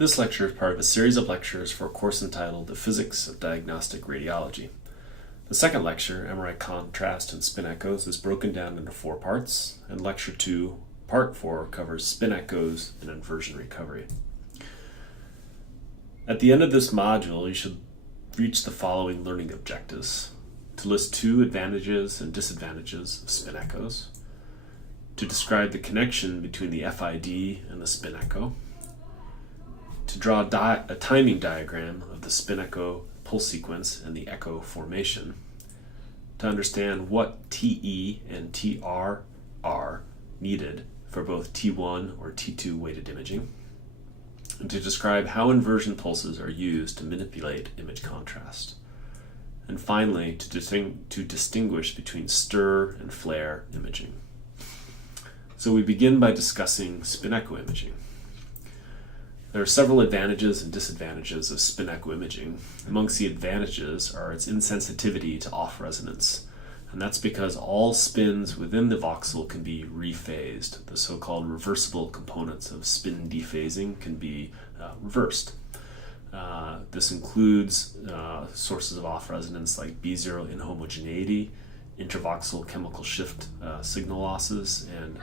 This lecture is part of a series of lectures for a course entitled The Physics of Diagnostic Radiology. The second lecture, MRI Contrast and Spin Echoes, is broken down into 4 parts, and Lecture 2, Part 4, covers spin echoes and inversion recovery. At the end of this module, you should reach the following learning objectives: to list 2 advantages and disadvantages of spin echoes, to describe the connection between the FID and the spin echo, to draw a timing diagram of the spin echo pulse sequence and the echo formation, to understand what TE and TR are needed for both T1 or T2 weighted imaging, and to describe how inversion pulses are used to manipulate image contrast, and finally to distinguish between STIR and FLAIR imaging. So we begin by discussing spin echo imaging. There are several advantages and disadvantages of spin echo imaging. Amongst the advantages are its insensitivity to off resonance, and that's because all spins within the voxel can be rephased. The so-called reversible components of spin dephasing can be reversed. This includes sources of off resonance like B0 inhomogeneity, intravoxel chemical shift signal losses, and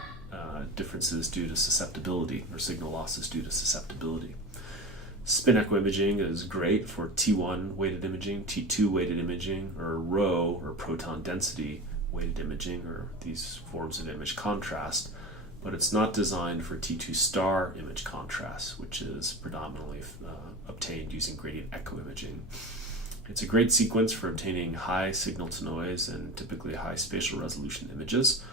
differences due to susceptibility, or signal losses due to susceptibility. Spin echo imaging is great for T1 weighted imaging, T2 weighted imaging, or rho or proton density weighted imaging, or these forms of image contrast, but it's not designed for T2 star image contrast, which is predominantly obtained using gradient echo imaging. It's a great sequence for obtaining high signal to noise and typically high spatial resolution images,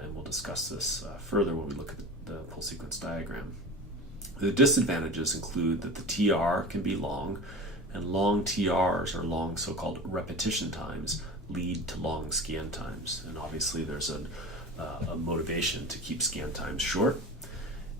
and we'll discuss this further when we look at the pulse sequence diagram. The disadvantages include that the TR can be long, and long TRs, or long so-called repetition times, lead to long scan times. And obviously there's a motivation to keep scan times short.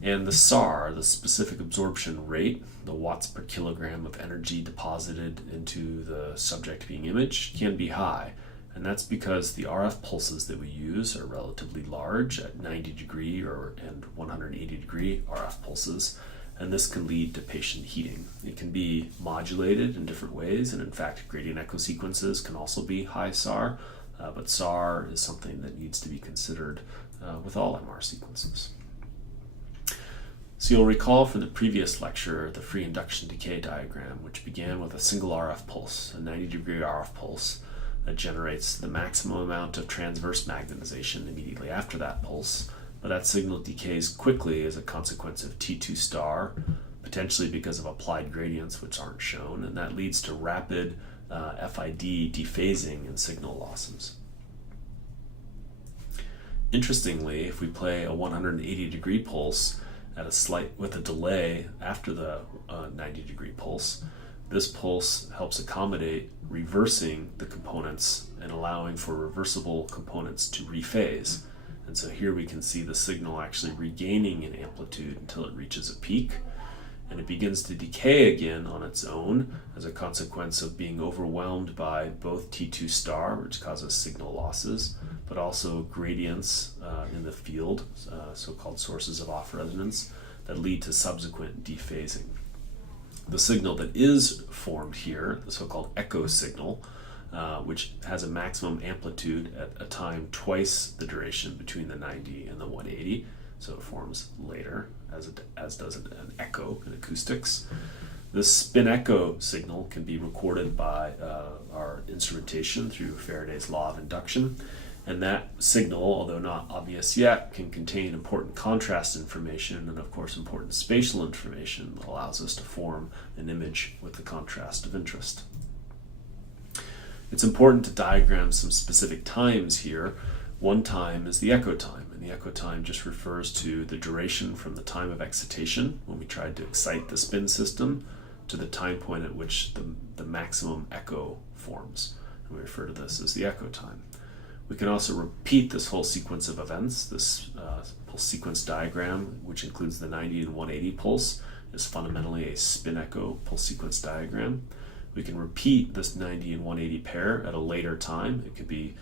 And the SAR, the specific absorption rate, the watts per kilogram of energy deposited into the subject being imaged, can be high. And that's because the RF pulses that we use are relatively large at 90 degree and 180 degree RF pulses, and this can lead to patient heating. It can be modulated in different ways, and in fact gradient echo sequences can also be high SAR, but SAR is something that needs to be considered with all MR sequences. So you'll recall from the previous lecture the free induction decay diagram, which began with a single RF pulse, a 90 degree RF pulse, that generates the maximum amount of transverse magnetization immediately after that pulse, but that signal decays quickly as a consequence of T2 star, potentially because of applied gradients which aren't shown, and that leads to rapid FID dephasing and signal losses. Interestingly, if we play a 180 degree pulse with a delay after the 90 degree pulse, this pulse helps accommodate reversing the components and allowing for reversible components to rephase. And so here we can see the signal actually regaining in amplitude until it reaches a peak, and it begins to decay again on its own as a consequence of being overwhelmed by both T2 star, which causes signal losses, but also gradients in the field, so-called sources of off resonance, that lead to subsequent dephasing. The signal that is formed here, the so-called echo signal, which has a maximum amplitude at a time twice the duration between the 90 and the 180, so it forms later, as does an echo in acoustics. This spin echo signal can be recorded by our instrumentation through Faraday's law of induction, and that signal, although not obvious yet, can contain important contrast information and of course important spatial information that allows us to form an image with the contrast of interest. It's important to diagram some specific times here. One time is the echo time, and the echo time just refers to the duration from the time of excitation, when we tried to excite the spin system, to the time point at which the maximum echo forms, and we refer to this as the echo time. We can also repeat this whole sequence of events. This pulse sequence diagram, which includes the 90 and 180 pulse, is fundamentally a spin echo pulse sequence diagram. We can repeat this 90 and 180 pair at a later time. It could be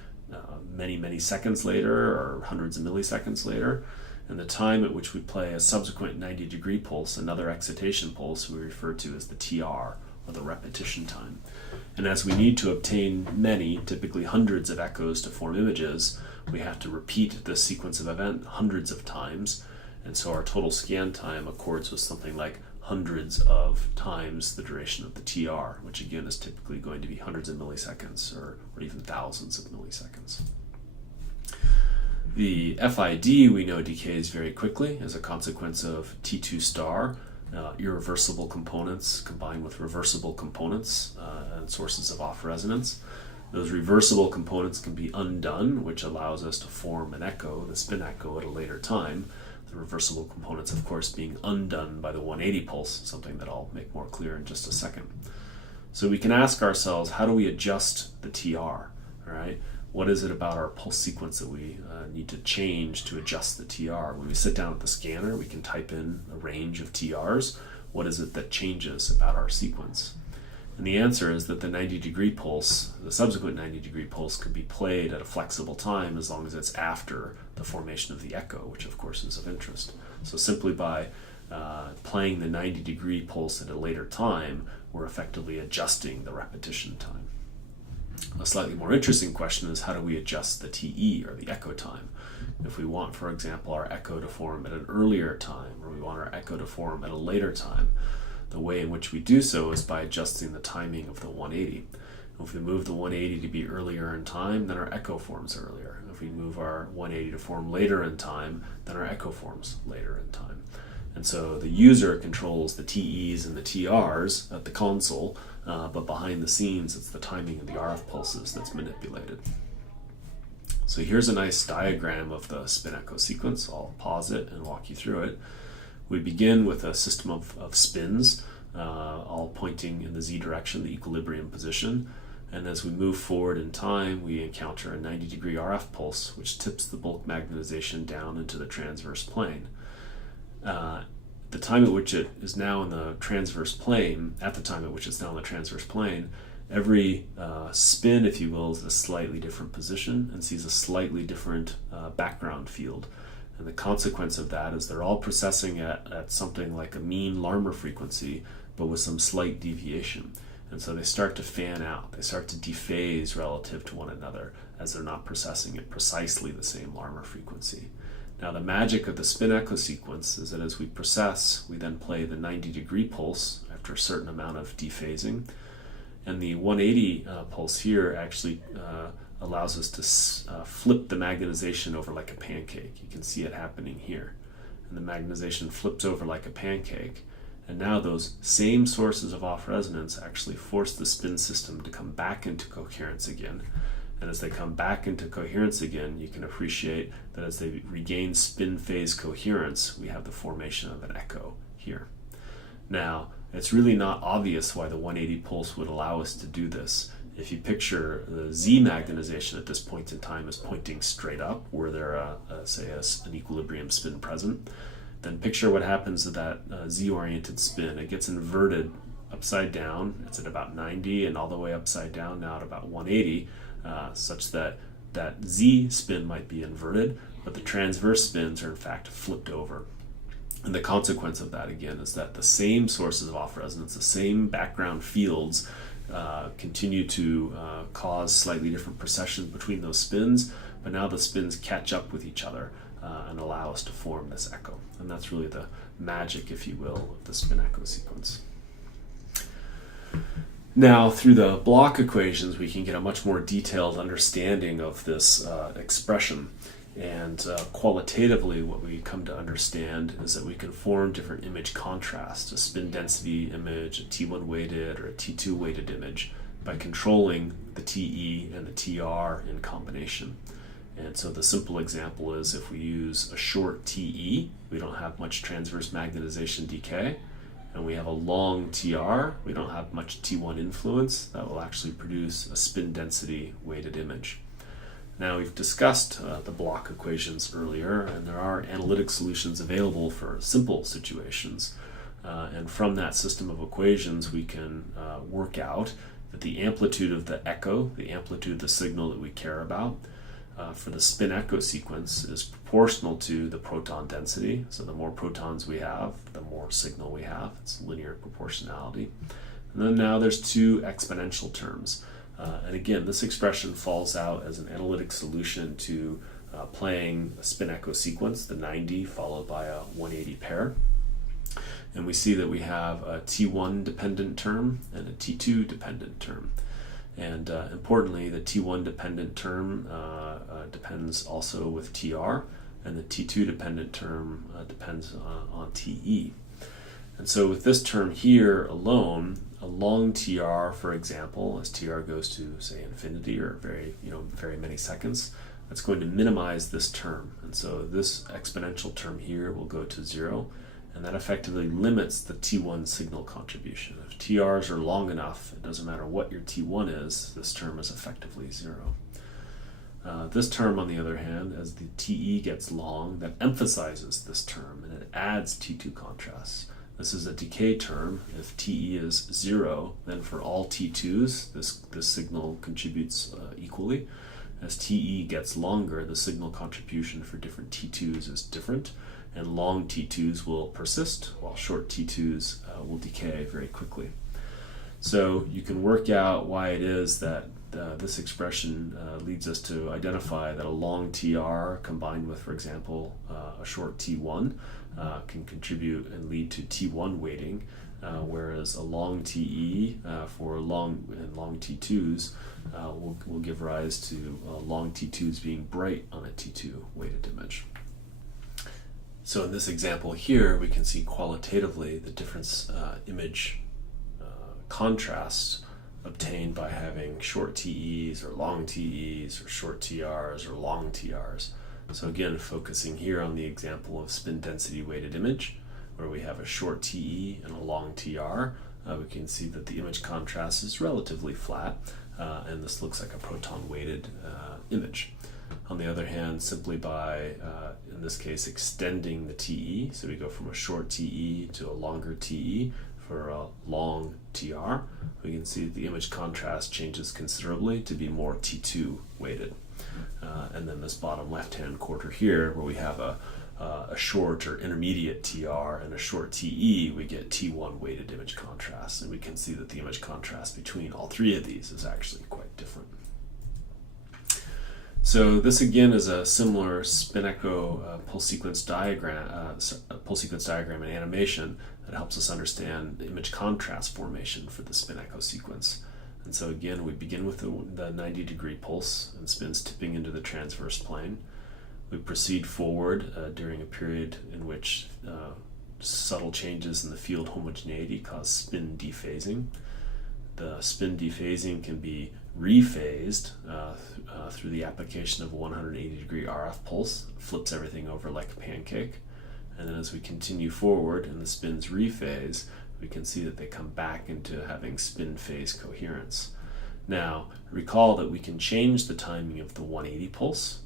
many seconds later or hundreds of milliseconds later. and the time at which we play a subsequent 90-degree pulse, another excitation pulse, we refer to as the TR, or the repetition time. And as we need to obtain many, typically hundreds of echoes to form images, we have to repeat this sequence of event hundreds of times, and so our total scan time accords with something like hundreds of times the duration of the TR, which again is typically going to be hundreds of milliseconds or even thousands of milliseconds. The FID we know decays very quickly as a consequence of T2 star, irreversible components combined with reversible components and sources of off resonance. Those reversible components can be undone, which allows us to form an echo, the spin echo, at a later time. The reversible components, of course, being undone by the 180 pulse, something that I'll make more clear in just a second. So we can ask ourselves, how do we adjust the TR? All right? What is it about our pulse sequence that we need to change to adjust the TR? When we sit down at the scanner, we can type in a range of TRs. What is it that changes about our sequence? And the answer is that the 90-degree pulse, the subsequent 90-degree pulse, could be played at a flexible time as long as it's after the formation of the echo, which of course is of interest. So simply by playing the 90-degree pulse at a later time, we're effectively adjusting the repetition time. A slightly more interesting question is, how do we adjust the TE, or the echo time? If we want, for example, our echo to form at an earlier time, or we want our echo to form at a later time, the way in which we do so is by adjusting the timing of the 180. If we move the 180 to be earlier in time, then our echo forms earlier. If we move our 180 to form later in time, then our echo forms later in time. And so the user controls the TEs and the TRs at the console, but behind the scenes it's the timing of the RF pulses that's manipulated. So here's a nice diagram of the spin echo sequence. I'll pause it and walk you through it. We begin with a system of spins, all pointing in the z direction, the equilibrium position. And as we move forward in time, we encounter a 90-degree RF pulse, which tips the bulk magnetization down into the transverse plane. The time at which it is now in the transverse plane, every spin, if you will, is a slightly different position and sees a slightly different background field. And the consequence of that is they're all processing at something like a mean Larmor frequency, but with some slight deviation. And so they start to fan out. They start to dephase relative to one another as they're not processing at precisely the same Larmor frequency. Now the magic of the spin echo sequence is that as we process, we then play the 90-degree pulse after a certain amount of dephasing. And the 180 pulse here actually allows us to flip the magnetization over like a pancake. You can see it happening here. And the magnetization flips over like a pancake. And now those same sources of off resonance actually force the spin system to come back into coherence again. And as they come back into coherence again, you can appreciate that as they regain spin phase coherence, we have the formation of an echo here. Now, it's really not obvious why the 180 pulse would allow us to do this. If you picture the Z magnetization at this point in time is pointing straight up, were there an equilibrium spin present, then picture what happens to that Z-oriented spin. It gets inverted upside down. It's at about 90 and all the way upside down now at about 180, such that that Z spin might be inverted, but the transverse spins are in fact flipped over. And the consequence of that, again, is that the same sources of off resonance, the same background fields, continue to cause slightly different precessions between those spins, but now the spins catch up with each other and allow us to form this echo. And that's really the magic, if you will, of the spin echo sequence. Now, through the block equations, we can get a much more detailed understanding of this expression. And qualitatively, what we come to understand is that we can form different image contrasts, a spin density image, a T1 weighted or a T2 weighted image, by controlling the TE and the TR in combination. And so the simple example is if we use a short TE, we don't have much transverse magnetization decay, and we have a long TR, we don't have much T1 influence. That will actually produce a spin density weighted image. Now, we've discussed the block equations earlier, and there are analytic solutions available for simple situations. And from that system of equations, we can work out that the amplitude of the echo, the amplitude of the signal that we care about, for the spin echo sequence is proportional to the proton density. So the more protons we have, the more signal we have. It's linear proportionality. And then now there's two exponential terms. And again, this expression falls out as an analytic solution to playing a spin echo sequence, the 90 followed by a 180 pair. And we see that we have a T1 dependent term and a T2 dependent term. And importantly, the T1 dependent term depends also with TR, and the T2 dependent term depends on TE. And so with this term here alone, a long TR, for example, as TR goes to, say, infinity or very many seconds, that's going to minimize this term. And so this exponential term here will go to 0, and that effectively limits the T1 signal contribution. If TRs are long enough, it doesn't matter what your T1 is, this term is effectively 0. This term, on the other hand, as the TE gets long, that emphasizes this term, and it adds T2 contrast. This is a decay term. If TE is 0, then for all T2s, this signal contributes equally. As TE gets longer, the signal contribution for different T2s is different, and long T2s will persist, while short T2s will decay very quickly. So you can work out why it is that this expression leads us to identify that a long TR combined with, for example, a short T1 can contribute and lead to T1 weighting, whereas a long TE for long T2s will give rise to long T2s being bright on a T2 weighted image. So in this example here, we can see qualitatively the difference image contrasts obtained by having short TEs or long TEs or short TRs or long TRs. So again, focusing here on the example of spin density weighted image, where we have a short TE and a long TR, we can see that the image contrast is relatively flat, and this looks like a proton weighted image. On the other hand, simply by, in this case, extending the TE, so we go from a short TE to a longer TE for a long TR, we can see that the image contrast changes considerably to be more T2 weighted. And then this bottom left-hand quarter here, where we have a short or intermediate TR and a short TE, we get T1 weighted image contrast, and we can see that the image contrast between all three of these is actually quite different. So this again is a similar spin echo pulse sequence diagram and animation that helps us understand the image contrast formation for the spin echo sequence. And so again, we begin with the 90-degree pulse and spins tipping into the transverse plane. We proceed forward during a period in which subtle changes in the field homogeneity cause spin dephasing. The spin dephasing can be rephased through the application of a 180-degree RF pulse. It flips everything over like a pancake. And then as we continue forward and the spins rephase, we can see that they come back into having spin phase coherence. Now, recall that we can change the timing of the 180 pulse,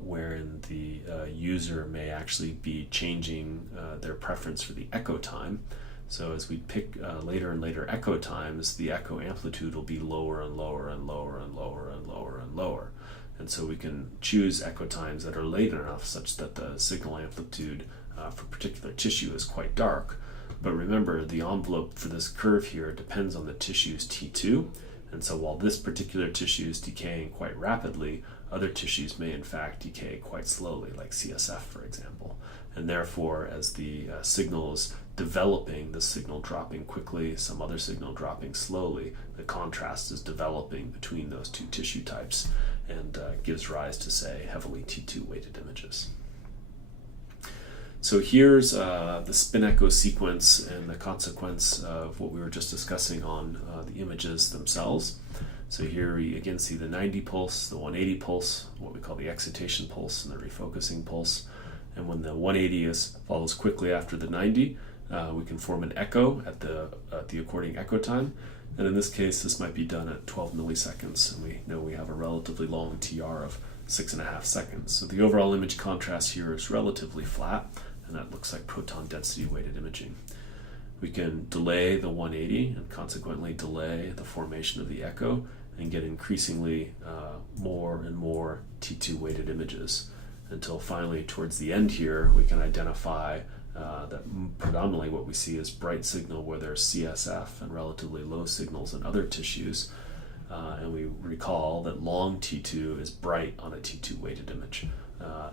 wherein the user may actually be changing their preference for the echo time. So as we pick later and later echo times, the echo amplitude will be lower and lower and lower and lower and lower and lower. And so we can choose echo times that are late enough such that the signal amplitude for particular tissue is quite dark. But remember, the envelope for this curve here depends on the tissue's T2. And so while this particular tissue is decaying quite rapidly, other tissues may in fact decay quite slowly, like CSF, for example. And therefore, as the signal is developing, the signal dropping quickly, some other signal dropping slowly, the contrast is developing between those two tissue types and gives rise to, say, heavily T2 weighted images. So here's the spin echo sequence and the consequence of what we were just discussing on the images themselves. So here we again see the 90 pulse, the 180 pulse, what we call the excitation pulse and the refocusing pulse. And when the 180 follows quickly after the 90, we can form an echo at the according echo time. And in this case, this might be done at 12 milliseconds. And we know we have a relatively long TR of 6.5 seconds. So the overall image contrast here is relatively flat, and that looks like proton density weighted imaging. We can delay the 180 and consequently delay the formation of the echo. and get increasingly more and more T2 weighted images, until finally towards the end here we can identify that predominantly what we see is bright signal where there's CSF and relatively low signals in other tissues. And we recall that long T2 is bright on a T2 weighted image.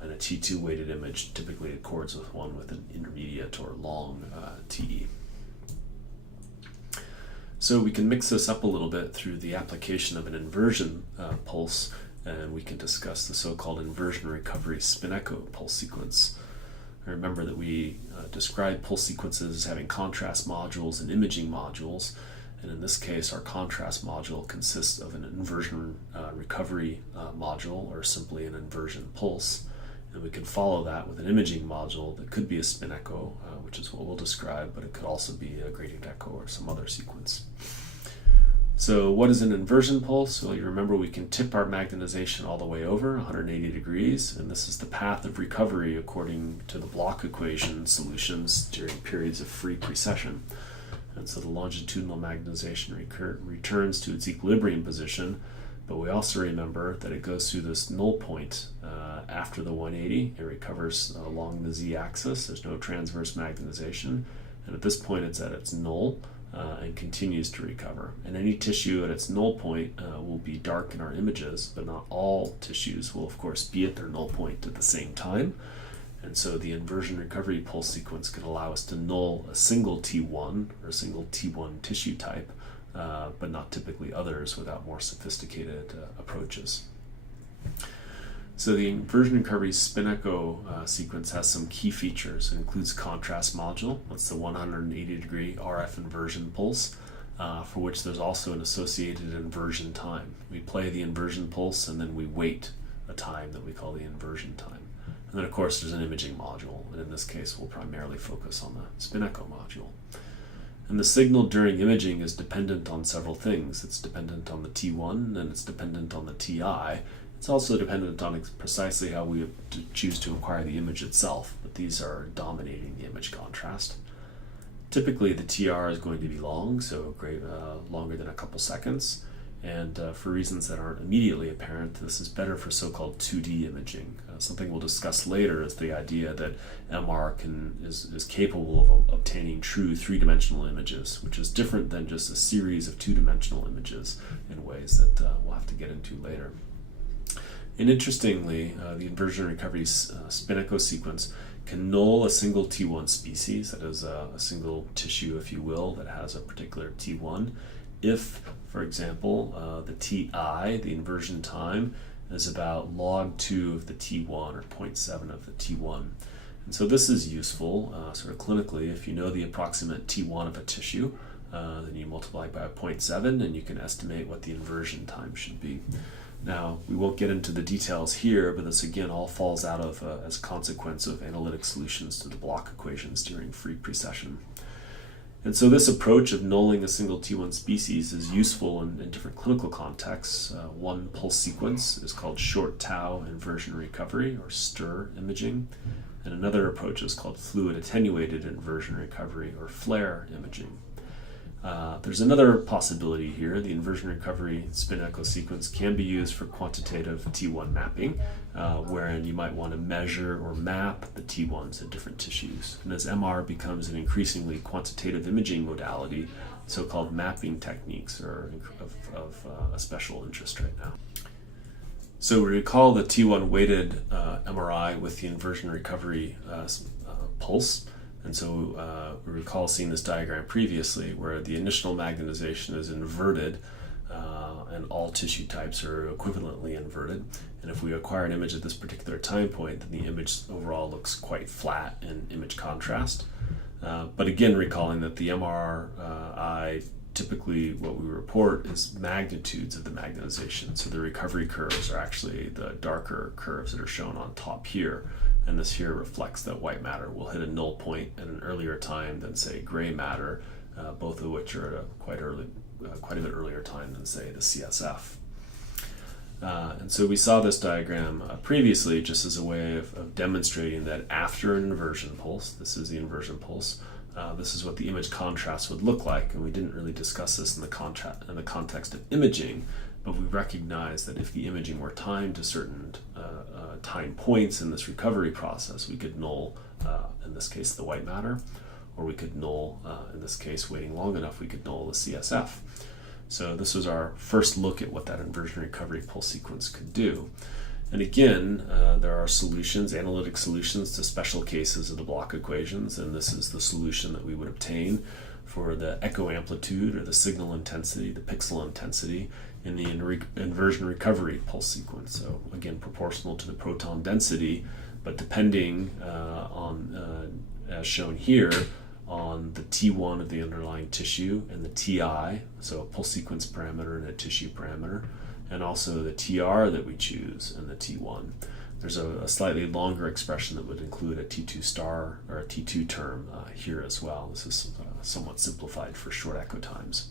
And a T2 weighted image typically accords with one with an intermediate or long TE. So we can mix this up a little bit through the application of an inversion pulse, and we can discuss the so-called inversion recovery spin echo pulse sequence. Remember that we describe pulse sequences as having contrast modules and imaging modules, and in this case our contrast module consists of an inversion recovery module, or simply an inversion pulse, and we can follow that with an imaging module that could be a spin echo, which is what we'll describe, but it could also be a gradient echo or some other sequence. So what is an inversion pulse? Well, you remember we can tip our magnetization all the way over 180 degrees, and this is the path of recovery according to the block equation solutions during periods of free precession. And so the longitudinal magnetization returns to its equilibrium position, but we also remember that it goes through this null point after the 180. It recovers along the z-axis. There's no transverse magnetization, and at this point it's at its null. And continues to recover. And any tissue at its null point will be dark in our images, but not all tissues will of course be at their null point at the same time. And so the inversion recovery pulse sequence can allow us to null a single T1 or a single T1 tissue type, but not typically others without more sophisticated approaches. So the inversion recovery spin echo sequence has some key features. It includes contrast module. That's the 180 degree RF inversion pulse, for which there's also an associated inversion time. We play the inversion pulse and then we wait a time that we call the inversion time. And then of course there's an imaging module, and in this case we'll primarily focus on the spin echo module. And the signal during imaging is dependent on several things. It's dependent on the T1 and it's dependent on the TI. It's also dependent on precisely how we choose to acquire the image itself, but these are dominating the image contrast. Typically the TR is going to be long, so longer than a couple seconds, and for reasons that aren't immediately apparent, this is better for so-called 2D imaging. Something we'll discuss later is the idea that MR is capable of obtaining true three-dimensional images, which is different than just a series of two-dimensional images in ways that we'll have to get into later. And interestingly, the inversion recovery spin echo sequence can null a single T1 species, that is a single tissue, if you will, that has a particular T1, if, for example, the TI, the inversion time, is about log 2 of the T1 or 0.7 of the T1. And so this is useful sort of clinically. If you know the approximate T1 of a tissue, then you multiply by 0.7 and you can estimate what the inversion time should be. Now, we won't get into the details here, but this again all falls out of as a consequence of analytic solutions to the block equations during free precession. And so this approach of nulling a single T1 species is useful in different clinical contexts. One pulse sequence is called short tau inversion recovery, or STIR imaging, and another approach is called fluid attenuated inversion recovery, or FLAIR imaging. There's another possibility here. The inversion recovery spin echo sequence can be used for quantitative T1 mapping, wherein you might want to measure or map the T1s at different tissues. And as MR becomes an increasingly quantitative imaging modality, so-called mapping techniques are of a special interest right now. So we recall the T1 weighted MRI with the inversion recovery pulse. And so we recall seeing this diagram previously where the initial magnetization is inverted and all tissue types are equivalently inverted. And if we acquire an image at this particular time point, then the image overall looks quite flat in image contrast. But again, recalling that the MRI, typically what we report is magnitudes of the magnetization. So the recovery curves are actually the darker curves that are shown on top here. And this here reflects that white matter will hit a null point at an earlier time than, say, gray matter, both of which are at a quite a bit earlier time than, say, the CSF. And so we saw this diagram previously just as a way of demonstrating that after an inversion pulse, this is the inversion pulse, this is what the image contrast would look like. And we didn't really discuss this in the context of imaging, but we recognize that if the imaging were timed to certain time points in this recovery process, we could null, in this case, the white matter, or we could null, in this case, waiting long enough, we could null the CSF. So this was our first look at what that inversion recovery pulse sequence could do. And again, there are solutions, analytic solutions to special cases of the block equations, and this is the solution that we would obtain for the echo amplitude or the signal intensity, the pixel intensity in the inversion recovery pulse sequence. So again, proportional to the proton density, but depending on, as shown here, on the T1 of the underlying tissue and the TI, so a pulse sequence parameter and a tissue parameter, and also the TR that we choose and the T1. There's a slightly longer expression that would include a T2 star or a T2 term here as well. This is somewhat simplified for short echo times.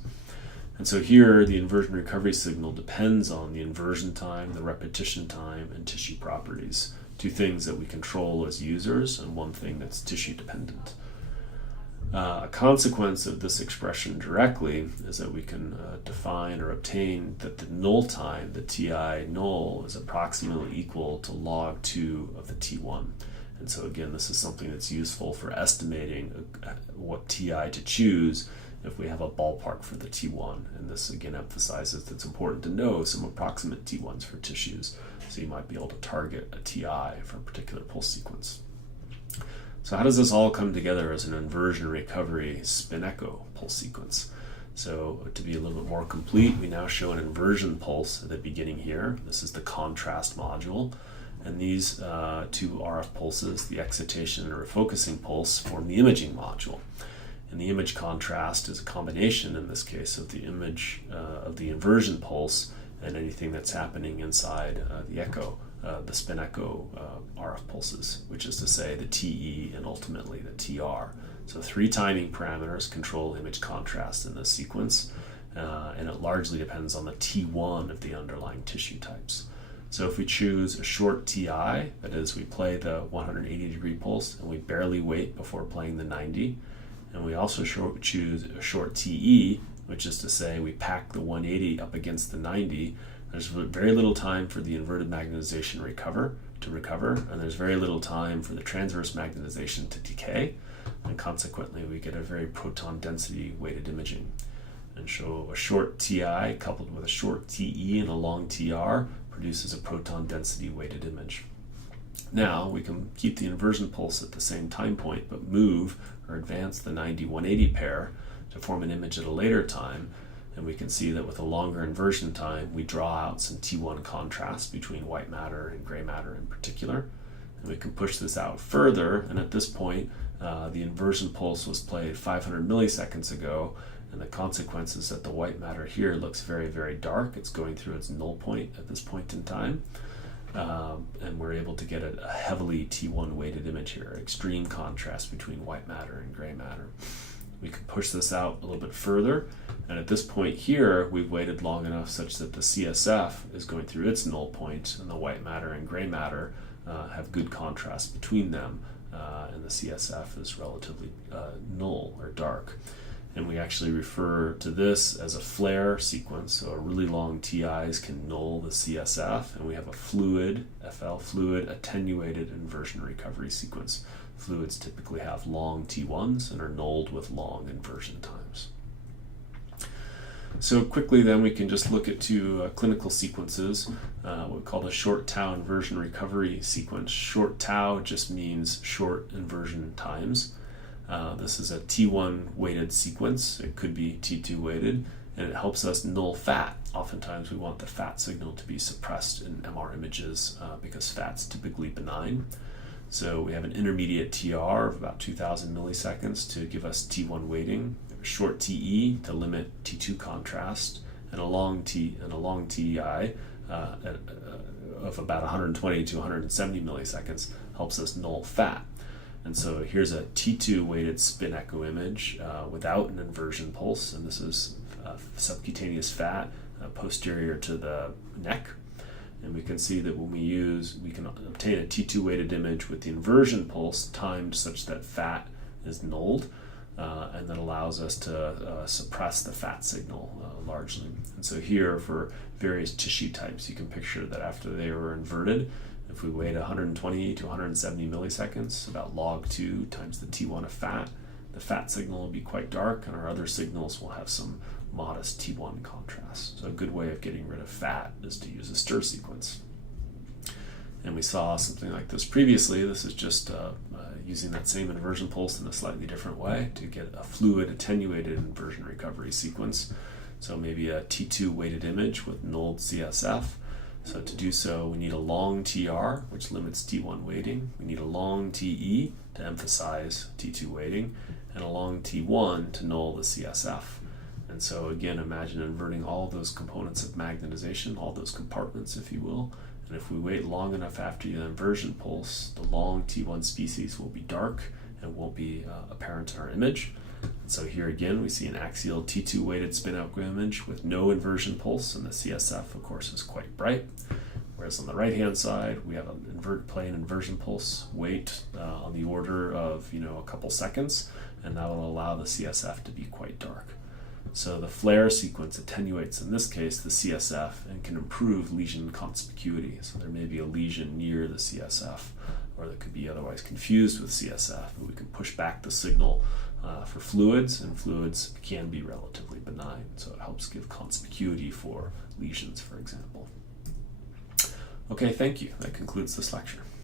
And so here the inversion recovery signal depends on the inversion time, the repetition time, and tissue properties. Two things that we control as users and one thing that's tissue dependent. A consequence of this expression directly is that we can define or obtain that the null time, the TI null, is approximately equal to log 2 of the T1. And so again, this is something that's useful for estimating what TI to choose if we have a ballpark for the T1. And this again emphasizes that it's important to know some approximate T1s for tissues, so you might be able to target a TI for a particular pulse sequence. So how does this all come together as an inversion recovery spin echo pulse sequence? So to be a little bit more complete, we now show an inversion pulse at the beginning here. This is the contrast module. And these two RF pulses, the excitation and refocusing pulse, form the imaging module. And the image contrast is a combination, in this case, of the image of the inversion pulse and anything that's happening inside the echo. The spin echo RF pulses, which is to say the TE and ultimately the TR. So 3 timing parameters control image contrast in this sequence, and it largely depends on the T1 of the underlying tissue types. So if we choose a short TI, that is, we play the 180 degree pulse and we barely wait before playing the 90, and we also choose a short TE, which is to say we pack the 180 up against the 90, there's very little time for the inverted magnetization to recover, and there's very little time for the transverse magnetization to decay, and consequently we get a very proton density weighted imaging. And so a short TI coupled with a short TE and a long TR produces a proton density weighted image. Now we can keep the inversion pulse at the same time point, but move or advance the 90-180 pair to form an image at a later time. And we can see that with a longer inversion time, we draw out some T1 contrast between white matter and gray matter in particular. And we can push this out further, and at this point, the inversion pulse was played 500 milliseconds ago, and the consequence is that the white matter here looks very, very dark. It's going through its null point at this point in time. And we're able to get a heavily T1 weighted image here, extreme contrast between white matter and gray matter. We can push this out a little bit further, and at this point here, we've waited long enough such that the CSF is going through its null point, and the white matter and gray matter have good contrast between them, and the CSF is relatively null or dark. And we actually refer to this as a FLAIR sequence, so a really long TIs can null the CSF, and we have a fluid, FL fluid, attenuated inversion recovery sequence. Fluids typically have long T1s and are nulled with long inversion times. So quickly then we can just look at 2 clinical sequences, what we call the short tau inversion recovery sequence. Short tau just means short inversion times. This is a T1 weighted sequence. It could be T2 weighted, and it helps us null fat. Oftentimes we want the fat signal to be suppressed in MR images because fat's typically benign. So we have an intermediate TR of about 2000 milliseconds to give us T1 weighting, a short TE to limit T2 contrast, and a long TI of about 120 to 170 milliseconds helps us null fat. And so here's a T2 weighted spin echo image without an inversion pulse, and this is subcutaneous fat posterior to the neck. And we can see that when we can obtain a T2 weighted image with the inversion pulse timed such that fat is nulled, and that allows us to suppress the fat signal largely. And so here, for various tissue types, you can picture that after they were inverted, if we wait 120 to 170 milliseconds, about log 2 times the T1 of fat, the fat signal will be quite dark, and our other signals will have some modest T1 contrast. So a good way of getting rid of fat is to use a stir sequence. And we saw something like this previously. This is just using that same inversion pulse in a slightly different way to get a fluid attenuated inversion recovery sequence. So maybe a T2 weighted image with nulled CSF. So to do so, we need a long TR, which limits T1 weighting. We need a long TE to emphasize T2 weighting, and a long T1 to null the CSF. And so again, imagine inverting all those components of magnetization, all those compartments, if you will. And if we wait long enough after the inversion pulse, the long T1 species will be dark and won't be apparent in our image. And so here again, we see an axial T2 weighted spin-out image with no inversion pulse, and the CSF, of course, is quite bright. Whereas on the right-hand side, we have an plain inversion pulse, weight on the order of a couple seconds, and that will allow the CSF to be quite dark. So the FLAIR sequence attenuates, in this case, the CSF and can improve lesion conspicuity. So there may be a lesion near the CSF, or that could be otherwise confused with CSF, but we can push back the signal for fluids, and fluids can be relatively benign. So it helps give conspicuity for lesions, for example. Okay, thank you. That concludes this lecture.